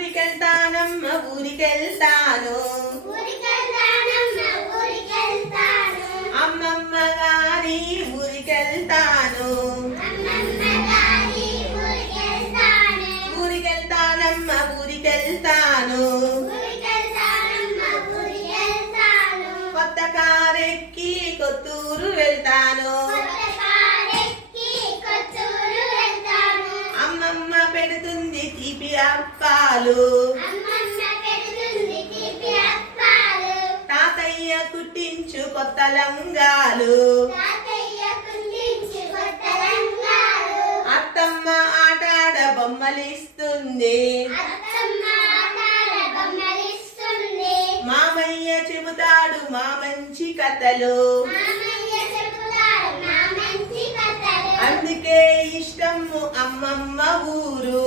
ఊరికెళ్తానమ్మ ఊరికెళ్తాను అమ్మమ్మ గారి ఊరికెళ్తాను ఊరికెళ్తానమ్మ ఊరికెళ్తాను కొత్త కారెక్కి కొత్తూరు వెళ్తాను అమ్మమ్మ పెడుతుంది తీపి అప్పాలు తాతయ్య కుట్టించు కొత్త లంగాలు అత్తమ్మ ఆటాడ బొమ్మలిస్తుంది మామయ్య చెబుతాడు మా మంచి కథలు అందుకే ఇష్టము అమ్మమ్మ ఊరు